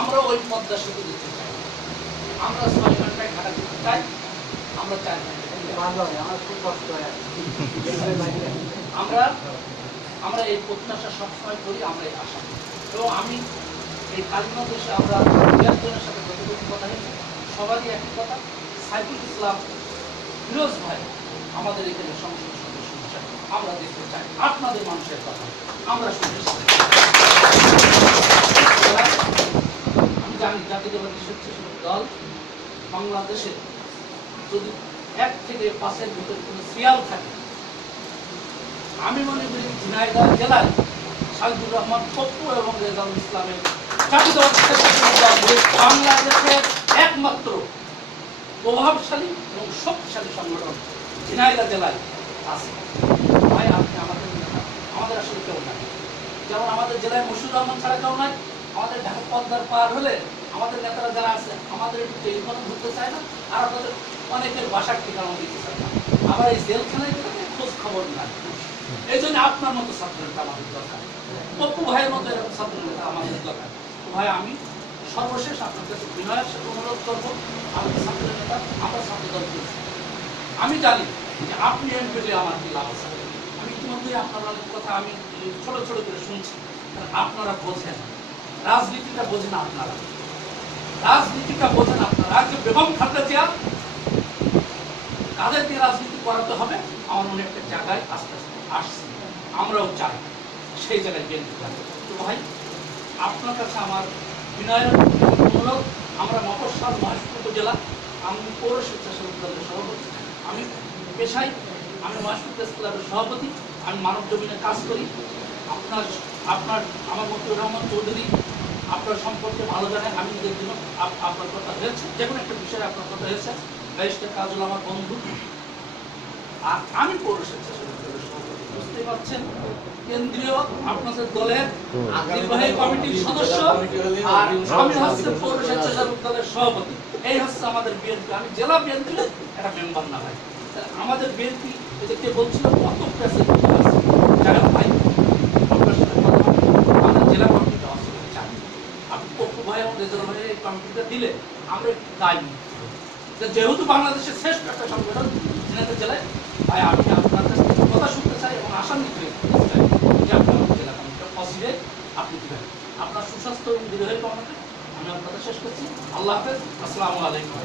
আমরা ওই পদ্মা সেতু দিতে চাই, আমরা 6 ঘন্টায় ঢাকা যেতে চাই, আমরা 4 ঘন্টায় আমার খুব কষ্ট হয়। আমরা এই প্রত্যাশা সবসময় করি, আমরা এই আশা করি। এবং আমি এই কালিমা দেশে আমরা একজনের সাথে যতটুকু কথা হয়েছে সবারই একই কথা, সাইফুল ইসলাম ফিরোজ ভাই আমাদের এখানে সংসদ সদস্য হিসাবে আমরা দেখতে চাই। আপনাদের মানুষের কথা আমরা শুনতে চাই। আমি জানি জাতীয়তাবাদী স্বেচ্ছাসেবক দল বাংলাদেশে যদি 1 থেকে 5-এর ভিতরে কোনো সিরিয়াল থাকে, আমি মনে করি ঝিনাইদহ জেলায় সাইদুর রহমান পপ্পু এবং রেজাউল ইসলামের বাংলাদেশের একমাত্র প্রভাবশালী এবং শক্তিশালী সংগঠন ঝিনাইদহ জেলায় আছে। ভাই আপনি আমাদের নেতা, আমাদের আসলে কেউ নাই। যেমন আমাদের জেলায় মুর্শিদ রহমান ছাড়া কেউ নাই। আমাদের ঢাকা পদ্মার পার হলে আমাদের নেতারা যারা আছে আমাদের একটু টেলিফোন ধরতে চায় না, আর আপনাদের অনেকের বাসার ঠিকানা দিতে চায় না। আবার এই জেলখানায় খোঁজ খবর নাই। এই জন্য আপনার মতো ছাত্র নেতা আমাদের দরকার, পপ্পু ভাইয়ের মতো এরকম ছাত্র নেতা আমাদের দরকার। ভাই আমি সর্বশেষ আপনার কাছে বিনয়ের সাথে অনুরোধ করবো, আমি ছাত্র নেতা, আমরা ছাত্র দল করেছি। আমি জানি যে আপনি এমপি হলে আমার কি লাভ আছে। আমি ইতিমধ্যেই আপনার অনেক কথা আমি ছোট ছোট করে শুনছি। আপনারা বোঝেন রাজনীতিটা, বোঝেন আপনারা রাজনীতিটা, বোঝেন আপনারা। আজকে বেগম খালেদা জিয়া কাদেরকে রাজনীতি করাতে হবে আমার মনে একটা জায়গায় আস্তে আস্তে আসছে, আমরাও চাই সেই জায়গায় বিএনপি থাকবে। তো ভাই আপনার কাছে আমার বিনয়ের অনুরোধ, আমরা মফস্বল মহেশপুর উপজেলা, আমি পৌর স্বেচ্ছাসেবক দলের সভাপতি, আমি পেশায় আমি মহেশপুর প্রেস ক্লাবের সভাপতি, আমি মানব জমিনে কাজ করি। আমার মতিউর রহমান চৌধুরী আপনার সম্পর্কে ভালো জানেন। আমি দেখুন আপনার কথা হয়েছে, যে কোনো একটা বিষয়ে আপনার কথা হয়েছে। ব্যারিস্টার কাজল আমার বন্ধু, আর আমি পৌর স্বেচ্ছাসেবক দলের সভাপতি। বুঝতেই পারছেন, কেন্দ্রীয় আপনাদের দলের নির্বাহী কমিটির সদস্য, আর আমি হচ্ছে পৌর স্বেচ্ছাসেবক দলের সভাপতি। এই হচ্ছে আমাদের বিএনপি। আমি জেলা বিএনপির একটা মেম্বার না ভাই। আমাদের বিএনপি এদেরকে বলছিল কত প্রেসে যারা ভাই আপনার সাথে কথা আমরা জেলা কমিটিটা আসলে চাই। আপনি পপ্পু ভাই এবং রেজাউল ভাইয়ের এই কমিটিটা দিলে আমরা একটু দায়ী, যেহেতু বাংলাদেশের শ্রেষ্ঠ একটা সংগঠন ঝিনাইদহ জেলায়। ভাই আমি আপনার কাছ থেকে কথা শুনতে চাই এবং আশা নিতে চাই যে আপনার জেলা কমিটিটা পসিবে আপনি দিবেন। আপনার সুস্বাস্থ্য এবং দীর্ঘায়ু কামনাতে আমি আপনার কথা শেষ করছি। আল্লাহ হাফেজ, আসসালামু আলাইকুম।